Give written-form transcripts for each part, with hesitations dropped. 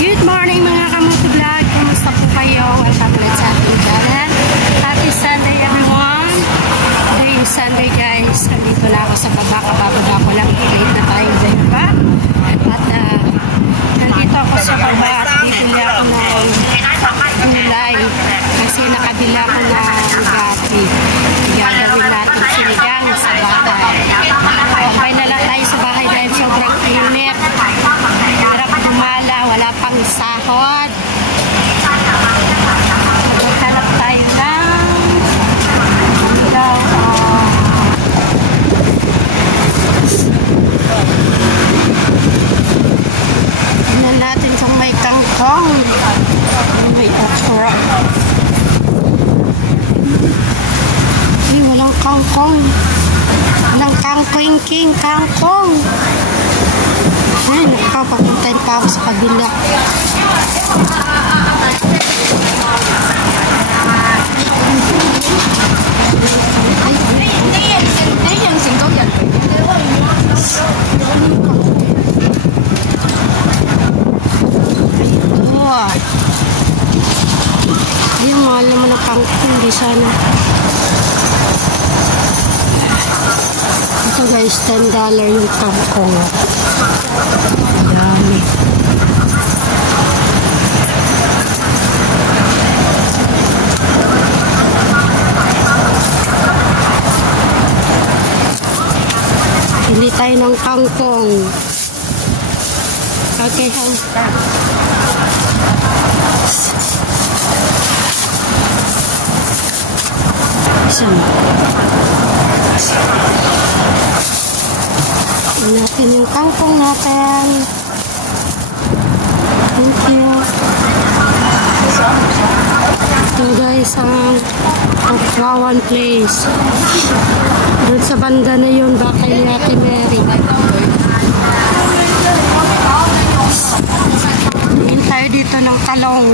Good morning mga kamuto vlog. Kumusta po kayo? Welcome ulit sa ating channel. Happy Sunday everyone. Today is Sunday guys. Nandito na ako sa baba. Kabababa ko lang. Late na tayo dyan ba? At nandito ako sa baba at bibili ako ng gulay. Kasi nakabila ko ng gati. Gagawin natin sinigang sa bahay. Kapay na lang tayo sa bahay dahil sobrang init. Hirap gumala, wala pang sahod. Maghanap tayo tingnan natin kung may kangkong, may okra. Walang kangkong. Walang kangking kangkong. Ay, nakapapuntahin pa ako sa kabila. Ay, mahal naman ang kangkong. Di sana. Ito guys, $10 yung kangkong. Dami. Pili tayo ng kangkong. Okay, isang natin yung kangkong natin. Thank you. Ito guys ang Okwawan Place. Doon sa banda na yun, baka ni Ate Mary. Tingin tayo dito ng talong.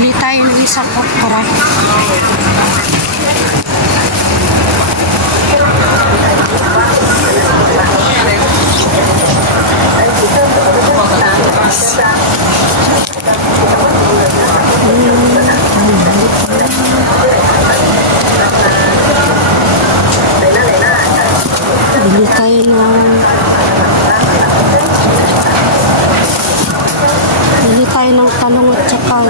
Bili tayo ng isang okra. Bili tayo ng talong at saka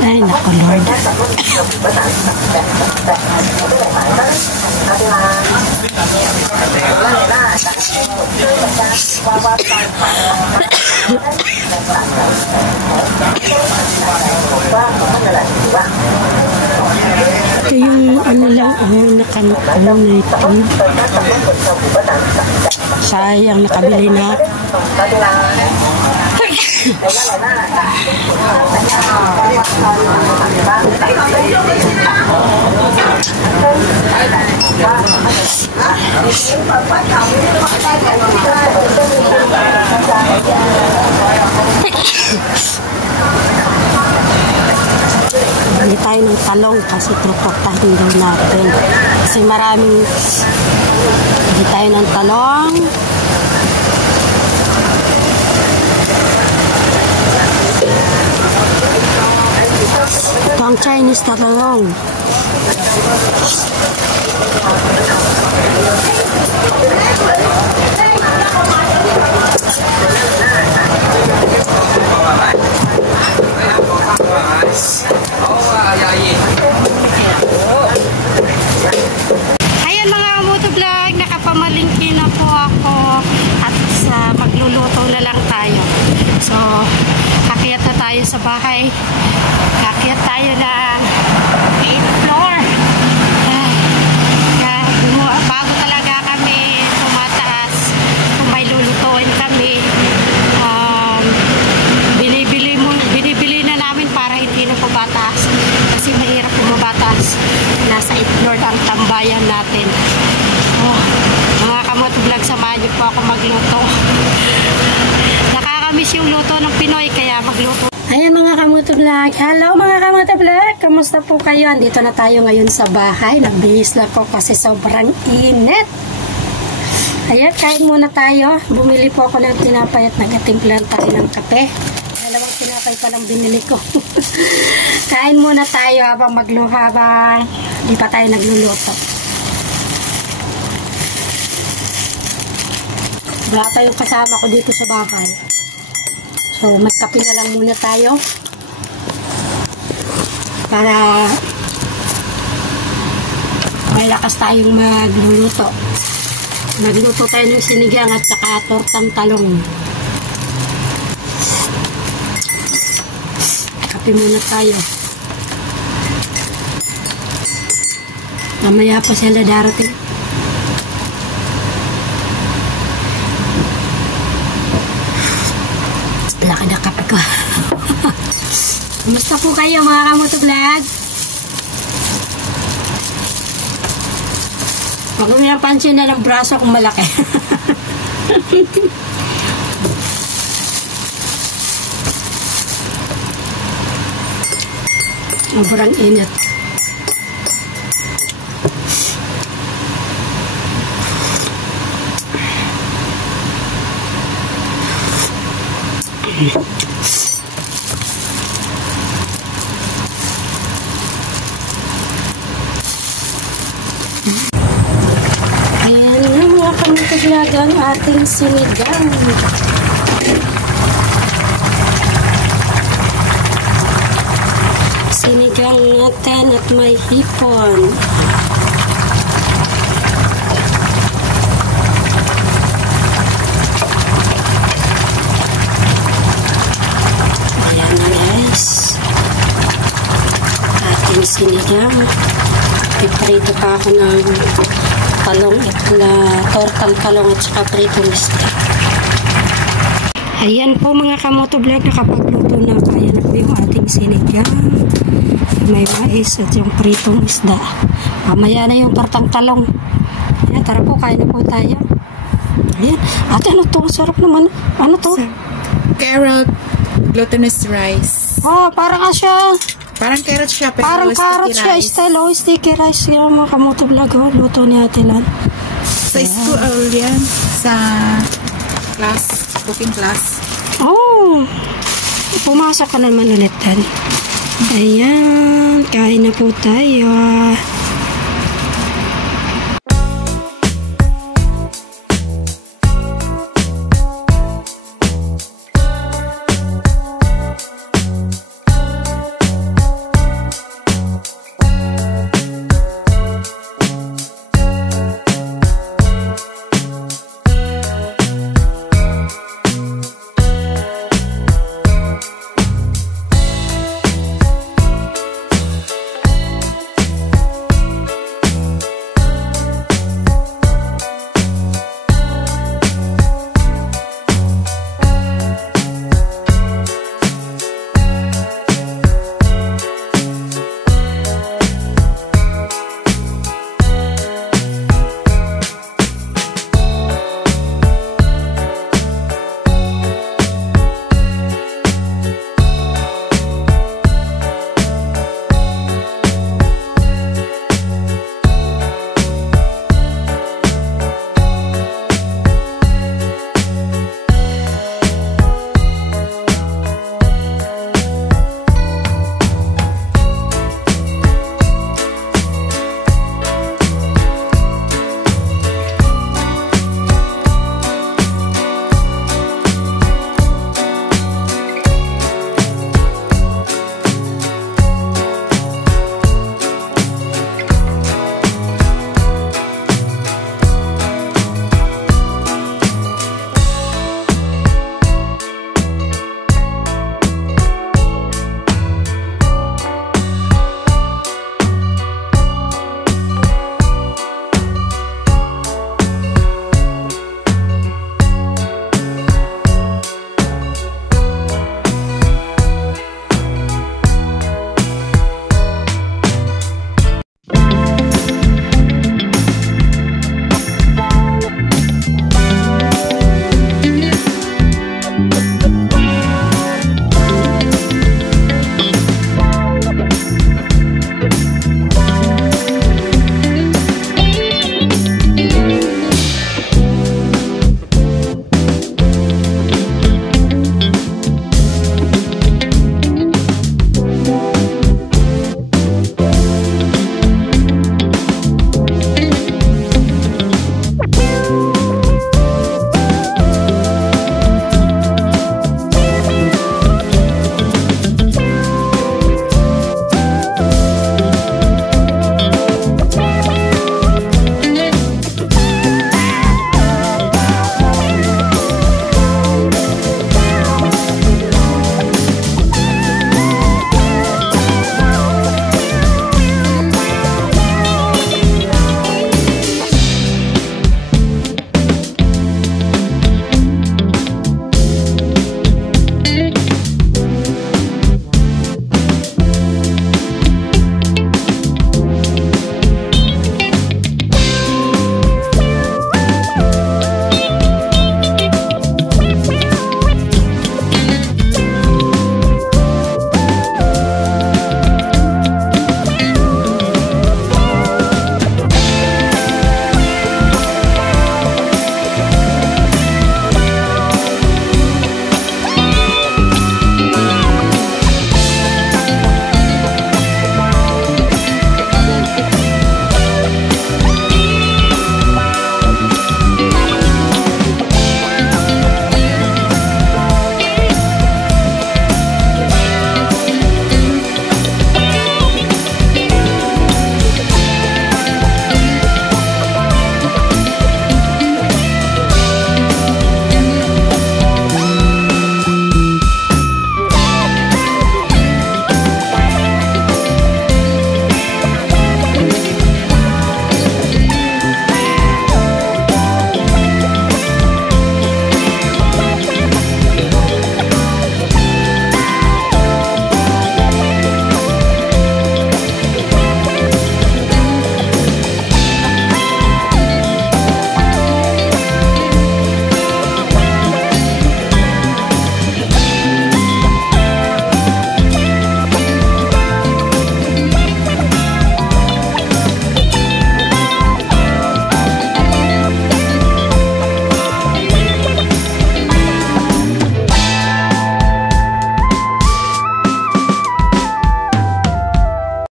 ay, naku Lord. Ito yung ano lang, nakantong na ito. Sayang, nakabili na. Bili tayo ng talong kasi tutupahin daw natin. Kasi maraming bili tayo ng talong. Ito ang Chinese na talong. sa bahay. Kakyat tayo ng 8th floor. Bago talaga kami tumataas, kung may lulutuin kami, binibili na namin para hindi na pumataas. Kasi mahirap pumataas. Nasa 8th floor ang tambayan natin. Mga kamotovlog, samahan niyo po ako magluto. Nakakamiss yung luto ng Pinoy, kaya magluto. Ayan mga kamotovlog. Hello mga kamotovlog. Kamusta po kayo? Andito na tayo ngayon sa bahay. Nagbihis lang po kasi sobrang init. Ayan, kain muna tayo. Bumili po ako ng tinapay at nagatimplan tayo ng kape. Dalawang tinapay pa lang binili ko. Kain muna tayo habang habang di pa tayo nagluluto. Wala pa yung kasama ko dito sa bahay. So, magkape na lang muna tayo para may lakas tayong magluluto. Nagluto tayo ng sinigang at saka tortang talong. Kape muna tayo. Mamaya pa sila darating. Laki na kape ko. Kumusta po kayo mga kamotovlog? Pag minapansin na ng braso kung malaki. Sobrang init. Ayan na mga kamotovlog ang ating sinigang. Sinigang natin at may hipon. Ayan na guys. Ating sinigang. Piprito pa ako ng talong tortang talong at saka pritong isda. Ayan po mga kamotovlog, nakapagluto na. Ayan na po yung ating sinigang. May mais at yung pritong isda. Mamaya na yung tortang talong. Ayan, tara po, kain na po tayo. Ayan. Ate, ano to? Sarap naman. Ano to? Carrot glutinous rice. Oh, parang siya. Parang carrot siya, pero parang carrot siya, style. Oh, sticky rice. Yan mga kamotovlog. Oh, luto ni Ate Lan. Sa school yan. Sa class. Cooking class. Oh, pumasok ka naman ulit dan. Ayan, kain na po tayo.